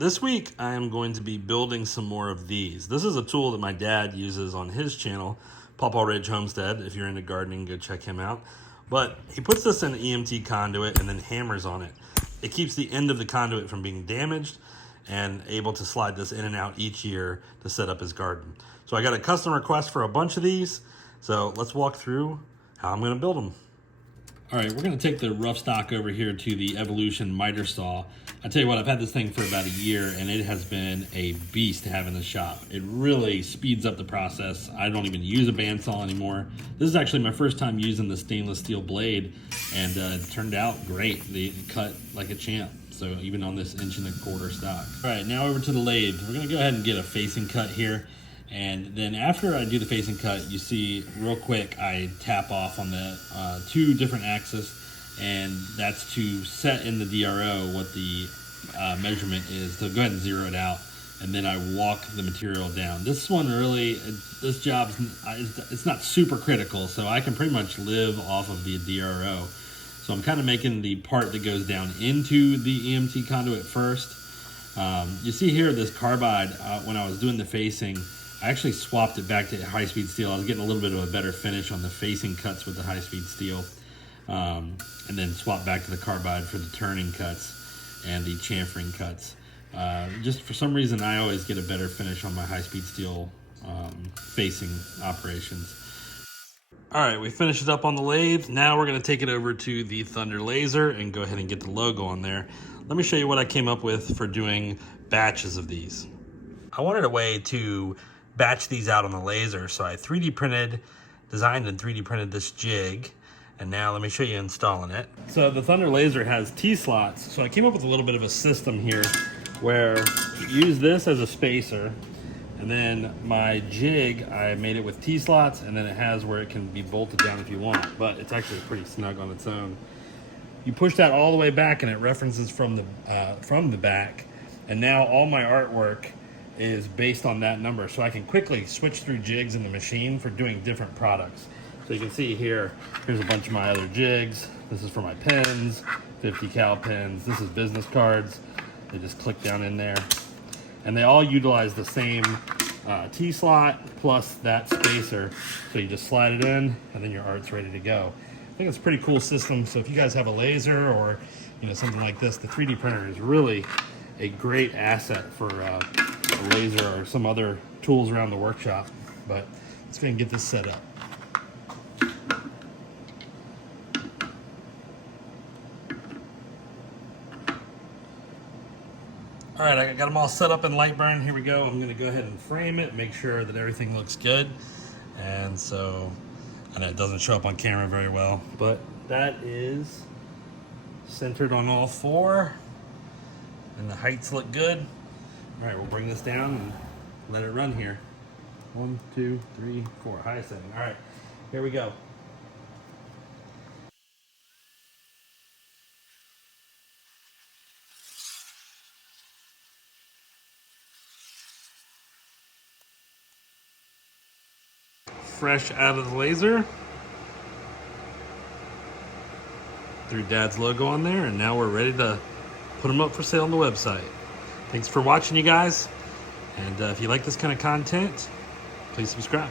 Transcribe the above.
This week I am going to be building some more of these. This is a tool that my dad uses on his channel, Pawpaw Ridge Homestead. If you're into gardening, go check him out. But he puts this in an EMT conduit and then hammers on it. It keeps the end of the conduit from being damaged and able to slide this in and out each year to set up his garden. So I got a custom request for a bunch of these. So let's walk through how I'm gonna build them. All right, we're gonna take the rough stock over here to the Evolution miter saw. I tell you what, I've had this thing for about a year and it has been a beast to have in the shop. It really speeds up the process. I don't even use a bandsaw anymore. This is actually my first time using the stainless steel blade, and it turned out great. They cut like a champ. So even on this 1.25 inch stock. All right, now over to the lathe. We're gonna go ahead and get a facing cut here. And then after I do the facing cut, you see real quick, I tap off on the 2 different axes, and that's to set in the DRO what the measurement is. So go ahead and zero it out, and then I walk the material down. This one really, this job, it's not super critical, so I can pretty much live off of the DRO. So I'm kind of making the part that goes down into the EMT conduit first. You see here this carbide, when I was doing the facing, I actually swapped it back to high-speed steel. I was getting a little bit of a better finish on the facing cuts with the high-speed steel, and then swapped back to the carbide for the turning cuts and the chamfering cuts. Just for some reason, I always get a better finish on my high-speed steel facing operations. All right, we finished it up on the lathe. Now we're gonna take it over to the Thunder Laser and go ahead and get the logo on there. Let me show you what I came up with for doing batches of these. I wanted a way to batch these out on the laser, so I 3D printed, designed and 3D printed this jig, and now let me show you installing it. So the Thunder Laser has T-slots, so I came up with a little bit of a system here where you use this as a spacer, and then my jig, I made it with T-slots, and then it has where it can be bolted down if you want, but it's actually pretty snug on its own. You push that all the way back and it references from the back, and now all my artwork is based on that number, so I can quickly switch through jigs in the machine for doing different products. So you can see here, here's a bunch of my other jigs. This is for my pens, 50 cal pens. This is business cards. They just click down in there. And they all utilize the same T-slot plus that spacer. So you just slide it in and then your art's ready to go. I think it's a pretty cool system. So if you guys have a laser or something like this, the 3D printer is really a great asset for a laser or some other tools around the workshop. But let's go and get this set up. All right, I got them all set up in Lightburn. Here we go. I'm gonna go ahead and frame it, make sure that everything looks good. And so, I know it doesn't show up on camera very well, but that is centered on all 4. And the heights look good. All right, we'll bring this down and let it run here. 1, 2, 3, 4, high setting. All right, here we go. Fresh out of the laser. Threw Dad's logo on there, and now we're ready to put them up for sale on the website. Thanks for watching, you guys. And if you like this kind of content, please subscribe.